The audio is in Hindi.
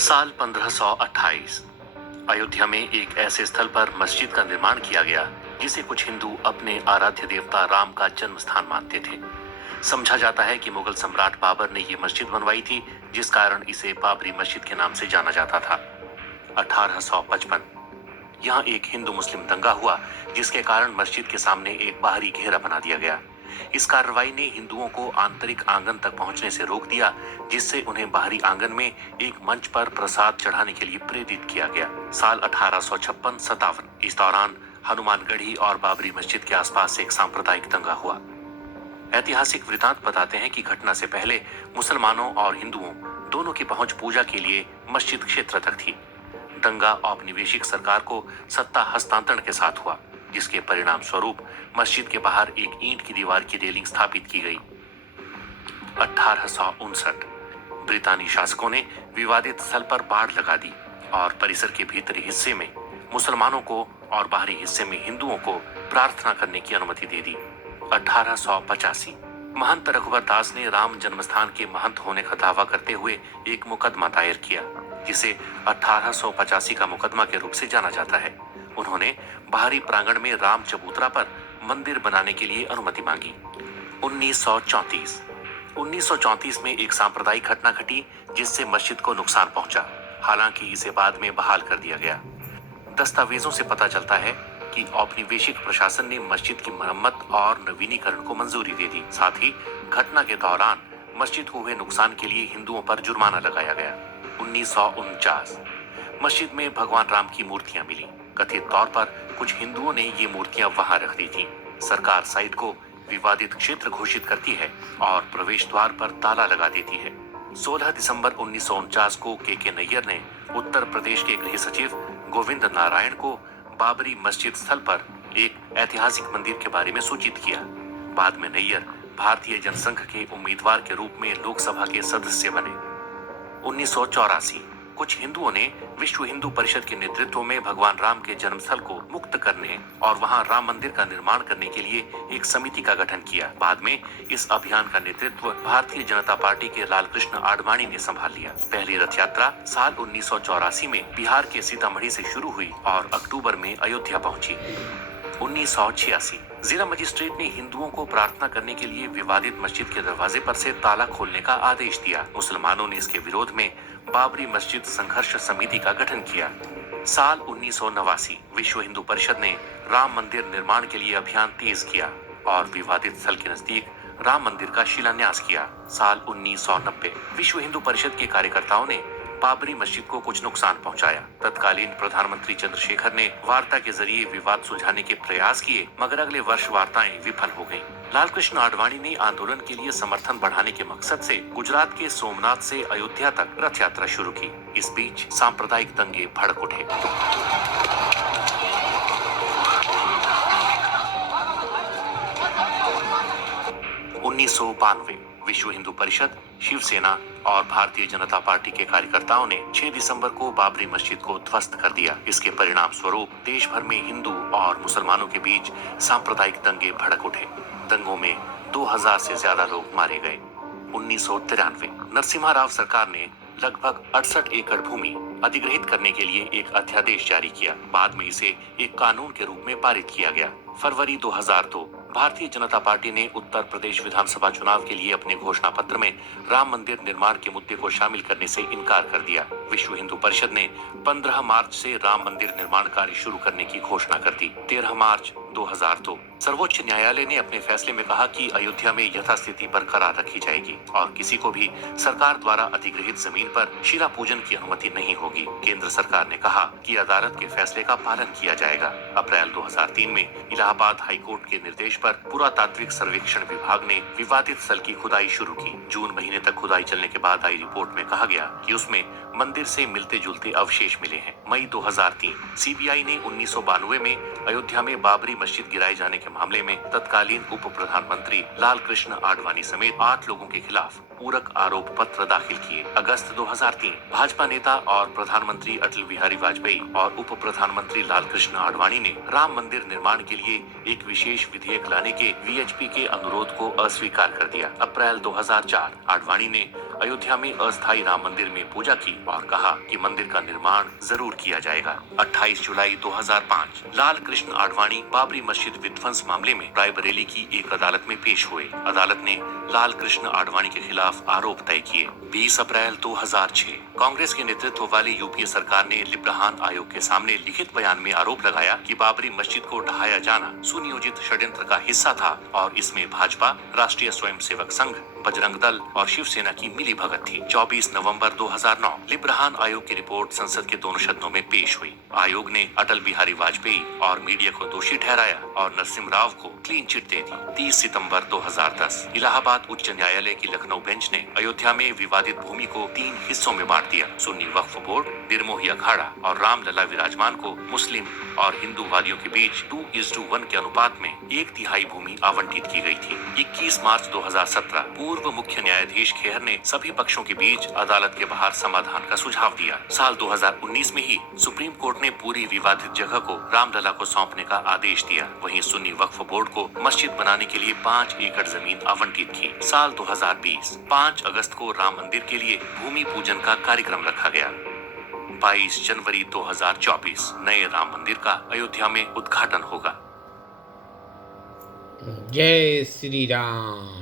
साल 1528 अयोध्या में एक ऐसे स्थल पर मस्जिद का निर्माण किया गया जिसे कुछ हिंदू अपने आराध्य देवता राम का जन्म स्थान मानते थे। समझा जाता है कि मुगल सम्राट बाबर ने ये मस्जिद बनवाई थी, जिस कारण इसे बाबरी मस्जिद के नाम से जाना जाता था। 1855 यहाँ एक हिंदू मुस्लिम दंगा हुआ, जिसके कारण मस्जिद के सामने एक बाहरी घेरा बना दिया गया। इस कार्रवाई ने हिंदुओं को आंतरिक आंगन तक पहुंचने से रोक दिया, जिससे उन्हें बाहरी आंगन में एक मंच पर प्रसाद चढ़ाने के लिए प्रेरित किया गया। साल 1856-57 इस दौरान हनुमानगढ़ी और बाबरी मस्जिद के आसपास एक सांप्रदायिक दंगा हुआ। ऐतिहासिक वृतांत बताते हैं कि घटना से पहले मुसलमानों और हिंदुओं दोनों की पहुंच पूजा के लिए मस्जिद क्षेत्र तक थी। दंगा औपनिवेशिक सरकार को सत्ता हस्तांतरण के साथ हुआ, जिसके परिणाम स्वरूप मस्जिद के बाहर एक ईंट की दीवार की रेलिंग स्थापित की गई। 1859 ब्रितानी शासकों ने विवादित स्थल पर बाड़ लगा दी और परिसर के भीतरी हिस्से में मुसलमानों को और बाहरी हिस्से में हिंदुओं को प्रार्थना करने की अनुमति दे दी। 1885 महंत रघुवर दास ने राम जन्मस्थान के महंत होने का दावा करते हुए एक मुकदमा दायर किया, जिसे 1885 का मुकदमा के रूप से जाना जाता है। उन्होंने बाहरी प्रांगण में राम चबूतरा पर मंदिर बनाने के लिए अनुमति मांगी। 1934 में एक सांप्रदायिक घटना घटी, जिससे मस्जिद को नुकसान पहुंचा। हालांकि इसे बाद में बहाल कर दिया गया। दस्तावेजों से पता चलता है कि औपनिवेशिक प्रशासन ने मस्जिद की मरम्मत और नवीनीकरण को मंजूरी दे दी। साथ ही घटना के दौरान मस्जिद को हुए नुकसान के लिए हिंदुओं पर जुर्माना लगाया गया। 1949 मस्जिद में भगवान राम की मूर्तियां मिली। कथित तौर पर कुछ हिंदुओं ने ये मूर्तियां वहां रख दी थी। सरकार साइट को विवादित क्षेत्र घोषित करती है और प्रवेश द्वार पर ताला लगा देती है। 16 दिसंबर 1949 को के नैयर ने उत्तर प्रदेश के गृह सचिव गोविंद नारायण को बाबरी मस्जिद स्थल पर एक ऐतिहासिक मंदिर के बारे में सूचित किया। बाद में नैयर भारतीय जनसंघ के उम्मीदवार के रूप में लोकसभा के सदस्य बने। 1984 कुछ हिंदुओं ने विश्व हिंदू परिषद के नेतृत्व में भगवान राम के जन्मस्थल को मुक्त करने और वहां राम मंदिर का निर्माण करने के लिए एक समिति का गठन किया। बाद में इस अभियान का नेतृत्व भारतीय जनता पार्टी के लालकृष्ण आडवाणी ने संभाल लिया। पहली रथ यात्रा साल 1984 में बिहार के सीतामढ़ी से शुरू हुई और अक्टूबर में अयोध्या पहुंची। 1986 जिला मजिस्ट्रेट ने हिंदुओं को प्रार्थना करने के लिए विवादित मस्जिद के दरवाजे पर से ताला खोलने का आदेश दिया। मुसलमानों ने इसके विरोध में बाबरी मस्जिद संघर्ष समिति का गठन किया। साल 1989 विश्व हिंदू परिषद ने राम मंदिर निर्माण के लिए अभियान तेज किया और विवादित स्थल के नजदीक राम मंदिर का शिलान्यास किया। साल 1990 विश्व हिंदू परिषद के कार्यकर्ताओं ने बाबरी मस्जिद को कुछ नुकसान पहुंचाया। तत्कालीन प्रधानमंत्री चंद्रशेखर ने वार्ता के जरिए विवाद सुलझाने के प्रयास किए, मगर अगले वर्ष वार्ताएं विफल हो गईं। लालकृष्ण आडवाणी ने आंदोलन के लिए समर्थन बढ़ाने के मकसद से गुजरात के सोमनाथ से अयोध्या तक रथ यात्रा शुरू की। इस बीच सांप्रदायिक दंगे भड़क उठे। 1992 विश्व हिंदू परिषद, शिवसेना और भारतीय जनता पार्टी के कार्यकर्ताओं ने 6 दिसंबर को बाबरी मस्जिद को ध्वस्त कर दिया। इसके परिणाम स्वरूप देश भर में हिंदू और मुसलमानों के बीच सांप्रदायिक दंगे भड़क उठे। दंगों में 2000 से ज्यादा लोग मारे गए। 1993 नरसिम्हा राव सरकार ने लगभग 68 एकड़ भूमि अधिग्रहित करने के लिए एक अध्यादेश जारी किया। बाद में इसे एक कानून के रूप में पारित किया गया। फरवरी 2002 भारतीय जनता पार्टी ने उत्तर प्रदेश विधानसभा चुनाव के लिए अपने घोषणा पत्र में राम मंदिर निर्माण के मुद्दे को शामिल करने से इनकार कर दिया। विश्व हिंदू परिषद ने 15 मार्च से राम मंदिर निर्माण कार्य शुरू करने की घोषणा कर दी। 13 मार्च 2002 सर्वोच्च न्यायालय ने अपने फैसले में कहा कि अयोध्या में यथास्थिति बरकरार रखी जाएगी और किसी को भी सरकार द्वारा अधिग्रहित जमीन पर शिला पूजन की अनुमति नहीं होगी। केंद्र सरकार ने कहा कि अदालत के फैसले का पालन किया जाएगा। अप्रैल 2003 में इलाहाबाद हाईकोर्ट के निर्देश पर पुरातात्विक सर्वेक्षण विभाग ने विवादित स्थल की खुदाई शुरू की। जून महीने तक खुदाई चलने के बाद आई रिपोर्ट में कहा गया कि उसमें मंदिर से मिलते जुलते अवशेष मिले हैं। मई 2003 सीबीआई ने 1992 में अयोध्या में बाबरी मस्जिद गिराए जाने के मामले में तत्कालीन उप प्रधानमंत्री लालकृष्ण आडवाणी समेत 8 लोगों के खिलाफ पूरक आरोप पत्र दाखिल किए। अगस्त 2003 भाजपा नेता और प्रधानमंत्री अटल बिहारी वाजपेयी और उप प्रधानमंत्री लालकृष्ण आडवाणी ने राम मंदिर निर्माण के लिए एक विशेष विधेयक लाने के वीएचपी के अनुरोध को अस्वीकार कर दिया। अप्रैल 2004 आडवाणी ने अयोध्या में अस्थायी राम मंदिर में पूजा की और कहा कि मंदिर का निर्माण जरूर किया जाएगा। 28 जुलाई 2005 लाल कृष्ण आडवाणी बाबरी मस्जिद विध्वंस मामले में रायबरेली की एक अदालत में पेश हुए। अदालत ने लाल कृष्ण आडवाणी के खिलाफ आरोप तय किए। 20 अप्रैल 2006 कांग्रेस के नेतृत्व वाली यूपीए सरकार ने लिब्रहान आयोग के सामने लिखित बयान में आरोप लगाया कि बाबरी मस्जिद को ढहाया जाना सुनियोजित षड्यंत्र का हिस्सा था और इसमें भाजपा, राष्ट्रीय स्वयंसेवक संघ, बजरंग दल और शिवसेना की मिली भगत थी। 24 नवंबर 2009 लिब्रहान आयोग की रिपोर्ट संसद के दोनों सदनों में पेश हुई। आयोग ने अटल बिहारी वाजपेयी और मीडिया को दोषी ठहराया और नरसिम्हा राव को क्लीन चिट दे दी। 30 सितंबर 2010 इलाहाबाद उच्च न्यायालय की लखनऊ बेंच ने अयोध्या में विवादित भूमि को 3 हिस्सों में बांट दिया। सुन्नी वक्फ बोर्ड, निर्मोही अखाड़ा और रामलला विराजमान को मुस्लिम और हिंदू वादियों के बीच 2:1 के अनुपात में 1/3 भूमि आवंटित की गई थी। 21 मार्च 2017 पूर्व मुख्य न्यायाधीश खेहर ने सभी पक्षों के बीच अदालत के बाहर समाधान का सुझाव दिया। साल 2019 में ही सुप्रीम कोर्ट ने पूरी विवादित जगह को रामलला को सौंपने का आदेश दिया। वहीं सुन्नी वक्फ बोर्ड को मस्जिद बनाने के लिए 5 एकड़ जमीन आवंटित की। साल 2020 5 अगस्त को राम मंदिर के लिए भूमि पूजन का कार्यक्रम रखा गया। 22 जनवरी 2024 नए राम मंदिर का अयोध्या में उद्घाटन होगा। जय श्री राम।